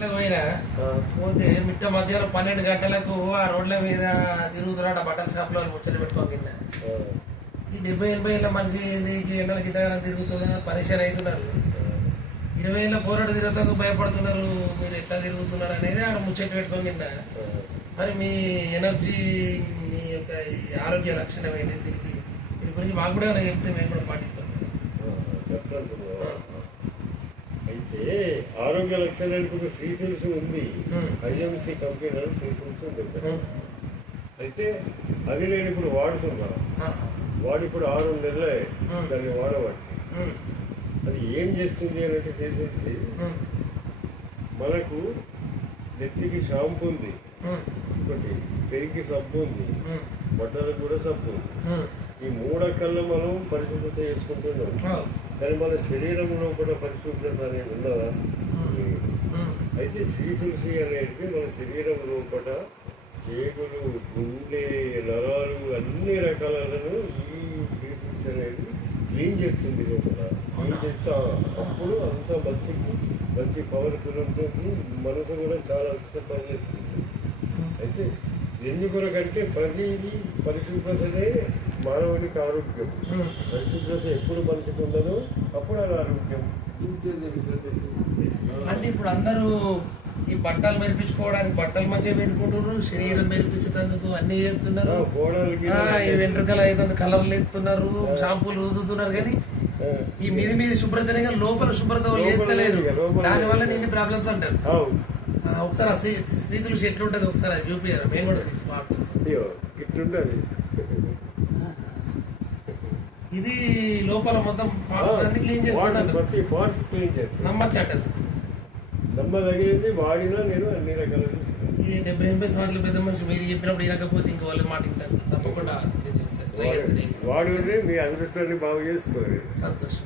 పోయినా పోతే మిట్ట మధ్యాహ్నం 12 గంటలకు ఆ రోడ్ల మీద తిరుగుతున్నాడు. ఆ బట్టల షాప్ లో ముచ్చట పెట్టుకోని కింద ఈ 70-80 ఏళ్ళ మనిషి ఎండలకి ఇంతగానో తిరుగుతున్నారు, పరిశాన్ అవుతున్నారు. 20 ఏళ్ళ పోరాడు తిరుగుతానికి భయపడుతున్నారు. మీరు ఎట్లా తిరుగుతున్నారు అనేది ఆడ ముచ్చట పెట్టుకోని కింద. మరి మీ ఎనర్జీ, మీ యొక్క ఆరోగ్య లక్షణం ఏంటి? దీని గురించి మాకు కూడా చెప్తే మేము కూడా పాటిస్తాం. అయితే ఆరోగ్య లక్షణానికి ఒక శ్రీ తులసి ఉంది. ఐఎంసీ కంపెనీలో శ్రీ తులసి ఉంది. అయితే అది నేను ఇప్పుడు వాడుతున్నా. ఇప్పుడు 6 నెలలే దాన్ని వాడబట్టి. అది ఏం చేస్తుంది అంటే శ్రీ తులసి మనకు నెత్తికి షాంపూ ఉంది, ఒకటి పెరిగి సబ్బు ఉంది, బట్టలకు కూడా సబ్బు ఉంది. ఈ 3 కళ్ళు మనం పరిశుభ్రత చేసుకుంటున్నాం. కానీ మన శరీరంలో కూడా పరిశుభ్రత అనేది ఉన్నదా? అయితే శ్రీ తులసి అనేది మన శరీరం లోపల ఏగులు, గుండె, నరాలు అన్ని రకాలను ఈ శ్రీ తులసి అనేది క్లీన్ చేస్తుంది. లోపల క్లీన్ చేస్తా అప్పుడు అంత మంచి పవర్ఫుల్ ఉంటుంది. మనసు కూడా చాలా పని చేస్తుంది. అయితే ఎందుకొరకంటే ప్రతిదీ పరిశుభ్రతనే మానవునికి ఆరోగ్యం. పరిశుభ్రత ఎప్పుడు మనిషికి ఉండదో అప్పుడు అది ఆరోగ్యం. అంటే ఇప్పుడు అందరూ ఈ బట్టలు మెరిపించుకోవడానికి బట్టలు మంచిగా పెట్టుకుంటున్నారు, శరీరం మెరిపించేందుకు అన్ని చేస్తున్నారు. ఈ వెంట్రుకలు అయితే కలర్లు ఎత్తున్నారు, షాంపూలు రుద్దుతున్నారు. కానీ ఈ మీద శుభ్రతనే కానీ లోపల శుభ్రత ఎత్తలేరు. దానివల్ల ఇన్ని ప్రాబ్లమ్స్ అంటారు. ఒకసారి స్త్రీ తులసి ఎట్లుంటది ఒకసారి అది చూపించారు, మేము కూడా ఇట్లుంటది. ఇది లోపల మొత్తం క్లీన్ చేస్తుంది. నమ్మచ్చు అంటది. నమ్మదగినది వాడినా నేను అన్ని రకాల ఈ 70-80 సంవత్సరాల పెద్ద మనిషి మీరు చెప్పినప్పుడు వినకపోతే ఇంక వాళ్ళ మాట వింటారు. తప్పకుండా వాడు మీ అదృష్టాన్ని బాగు చేసుకోరు. సంతోషం.